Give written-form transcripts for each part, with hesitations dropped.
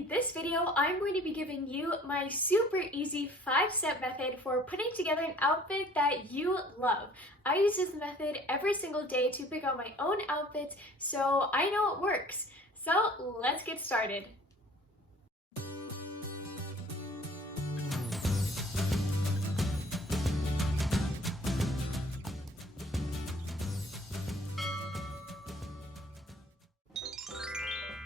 In this video, I'm going to be giving you my super easy 5-step method for putting together an outfit that you love. I use this method every single day to pick out my own outfits, so I know it works. So let's get started.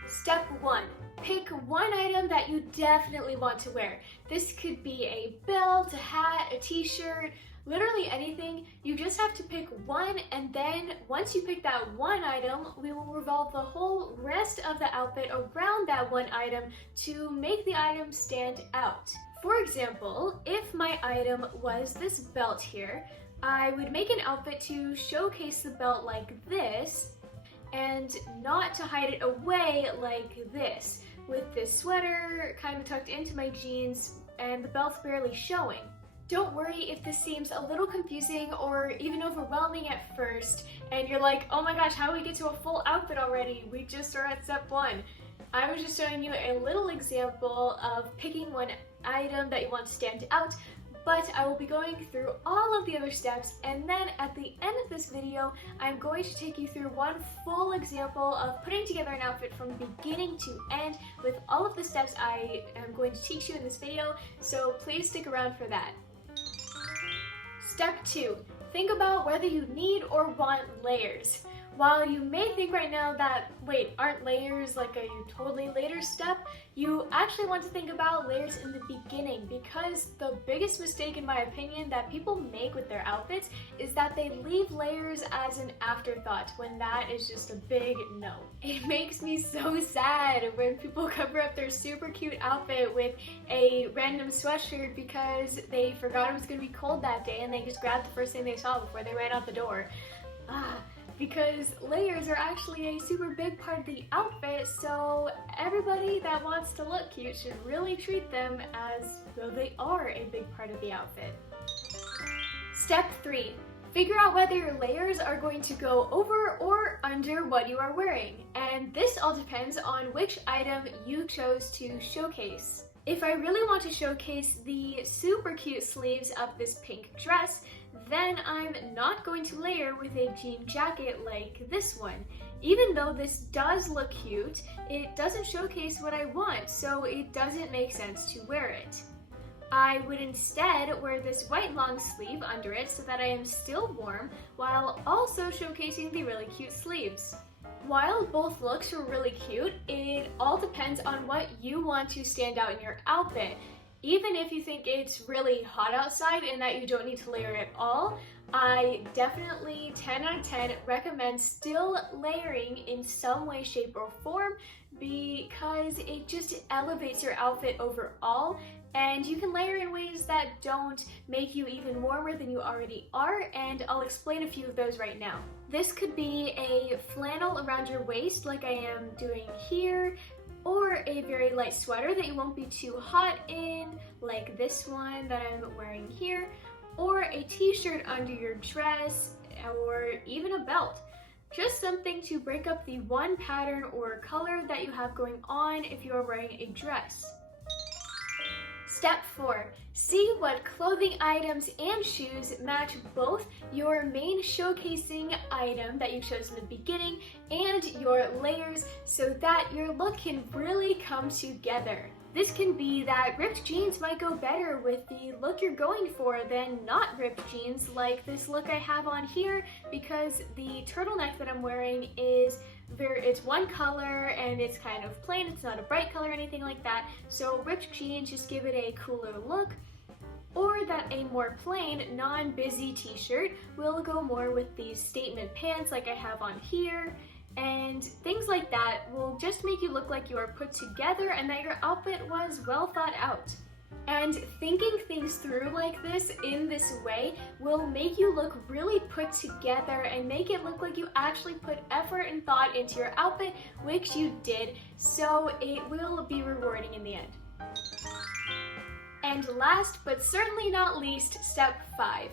Step 1. Pick one item that you definitely want to wear. This could be a belt, a hat, a t-shirt, literally anything. You just have to pick one, and then once you pick that one item, we will revolve the whole rest of the outfit around that one item to make the item stand out. For example, if my item was this belt here, I would make an outfit to showcase the belt like this, and not to hide it away like this, with this sweater kind of tucked into my jeans and the belt's barely showing. Don't worry if this seems a little confusing or even overwhelming at first, and you're like, oh my gosh, how do we get to a full outfit already? We just are at step 1. I was just showing you a little example of picking one item that you want to stand out, but I will be going through all of the other steps, and then at the end of this video, I'm going to take you through one full example of putting together an outfit from beginning to end with all of the steps I am going to teach you in this video, so please stick around for that. Step 2. Think about whether you need or want layers. While you may think right now that, wait, aren't layers like a totally later step? You actually want to think about layers in the beginning, because the biggest mistake in my opinion that people make with their outfits is that they leave layers as an afterthought, when that is just a big no. It makes me so sad when people cover up their super cute outfit with a random sweatshirt because they forgot it was going to be cold that day and they just grabbed the first thing they saw before they ran out the door. Because layers are actually a super big part of the outfit, so everybody that wants to look cute should really treat them as though they are a big part of the outfit. Step 3. Figure out whether your layers are going to go over or under what you are wearing, and this all depends on which item you chose to showcase. If I really want to showcase the super cute sleeves of this pink dress, then I'm not going to layer with a jean jacket like this one. Even though this does look cute, it doesn't showcase what I want, so it doesn't make sense to wear it. I would instead wear this white long sleeve under it so that I am still warm while also showcasing the really cute sleeves. While both looks are really cute, it all depends on what you want to stand out in your outfit. Even if you think it's really hot outside and that you don't need to layer at all, I definitely 10 out of 10 recommend still layering in some way, shape, or form, because it just elevates your outfit overall, and you can layer in ways that don't make you even warmer than you already are, and I'll explain a few of those right now. This could be a flannel around your waist like I am doing here, or a very light sweater that you won't be too hot in, like this one that I'm wearing here, or a t-shirt under your dress, or even a belt. Just something to break up the one pattern or color that you have going on if you are wearing a dress. Step 4. See what clothing items and shoes match both your main showcasing item that you chose in the beginning and your layers so that your look can really come together. This can be that ripped jeans might go better with the look you're going for than not ripped jeans like this look I have on here, because the turtleneck that I'm wearing is it's one color and it's kind of plain, it's not a bright color or anything like that, so ripped jeans just give it a cooler look, or that a more plain, non-busy t-shirt will go more with these statement pants like I have on here, and things like that will just make you look like you are put together and that your outfit was well thought out. And thinking things through like this, in this way, will make you look really put together and make it look like you actually put effort and thought into your outfit, which you did, so it will be rewarding in the end. And last but certainly not least, step 5.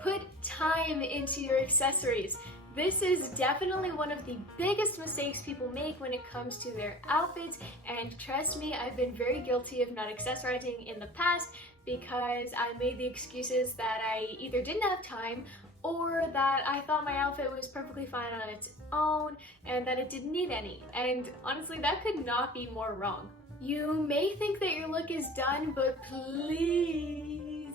Put time into your accessories. This is definitely one of the biggest mistakes people make when it comes to their outfits, and trust me, I've been very guilty of not accessorizing in the past because I made the excuses that I either didn't have time or that I thought my outfit was perfectly fine on its own and that it didn't need any. And honestly, that could not be more wrong. You may think that your look is done, but please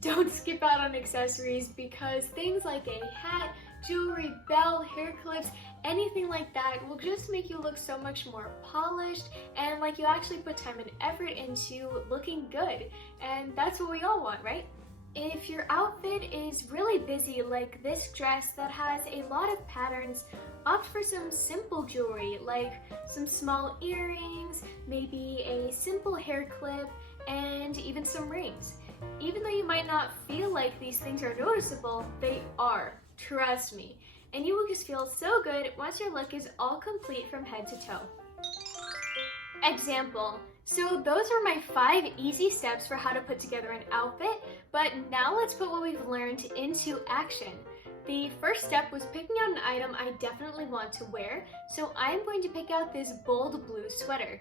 don't skip out on accessories, because things like a hat, jewelry, belt, hair clips, anything like that will just make you look so much more polished and like you actually put time and effort into looking good. And that's what we all want, right? If your outfit is really busy, like this dress that has a lot of patterns, opt for some simple jewelry, like some small earrings, maybe a simple hair clip, and even some rings. Even though you might not feel like these things are noticeable, they are, trust me. And you will just feel so good once your look is all complete from head to toe. Example. So those are my 5 easy steps for how to put together an outfit, but now let's put what we've learned into action. The first step was picking out an item I definitely want to wear, so I'm going to pick out this bold blue sweater.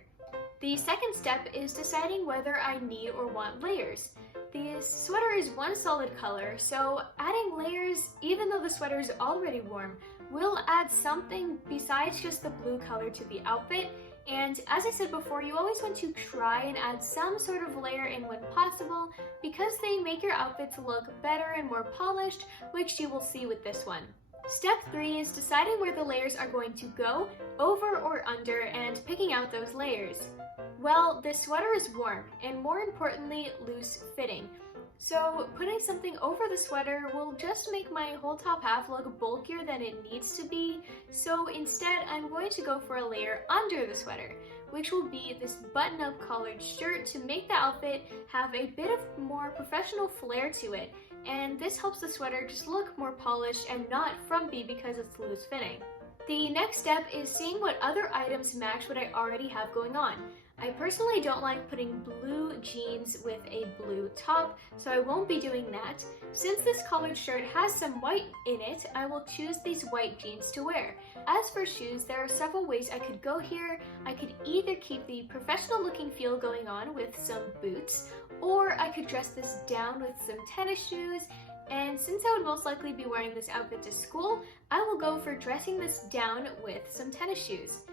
The second step is deciding whether I need or want layers. This sweater is one solid color, so adding layers, even though the sweater is already warm, will add something besides just the blue color to the outfit. And as I said before, you always want to try and add some sort of layer in when possible, because they make your outfits look better and more polished, which you will see with this one. Step 3 is deciding where the layers are going to go, over or under, and picking out those layers. Well, this sweater is warm, and more importantly, loose fitting. So putting something over the sweater will just make my whole top half look bulkier than it needs to be. So instead, I'm going to go for a layer under the sweater, which will be this button-up collared shirt to make the outfit have a bit of more professional flair to it. And this helps the sweater just look more polished and not frumpy because it's loose fitting. The next step is seeing what other items match what I already have going on. I personally don't like putting blue jeans with a blue top, so I won't be doing that. Since this collared shirt has some white in it, I will choose these white jeans to wear. As for shoes, there are several ways I could go here. I could either keep the professional looking feel going on with some boots, or I could dress this down with some tennis shoes. And since I would most likely be wearing this outfit to school, I will go for dressing this down with some tennis shoes.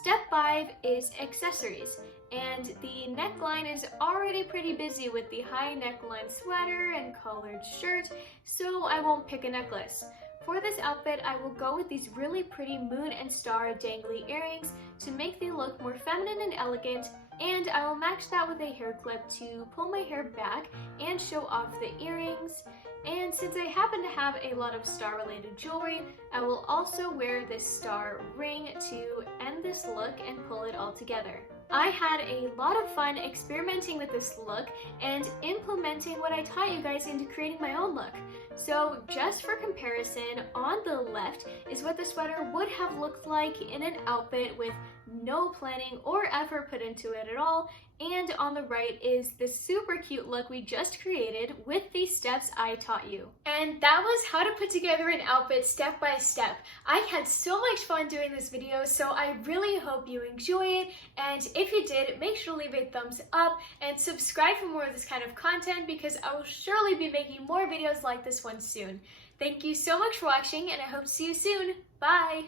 Step 5 is accessories, and the neckline is already pretty busy with the high neckline sweater and collared shirt, so I won't pick a necklace. For this outfit, I will go with these really pretty moon and star dangly earrings to make the look more feminine and elegant, and I will match that with a hair clip to pull my hair back and show off the earrings. And since I happen to have a lot of star-related jewelry, I will also wear this star ring to end this look and pull it all together. I had a lot of fun experimenting with this look and implementing what I taught you guys into creating my own look. So just for comparison, on the left is what the sweater would have looked like in an outfit with no planning or effort put into it at all, and on the right is the super cute look we just created with these steps I taught you. And that was how to put together an outfit step by step. I had so much fun doing this video, so I really hope you enjoy it, and if you did, make sure to leave a thumbs up and subscribe for more of this kind of content, because I will surely be making more videos like this one soon. Thank you so much for watching, and I hope to see you soon. Bye!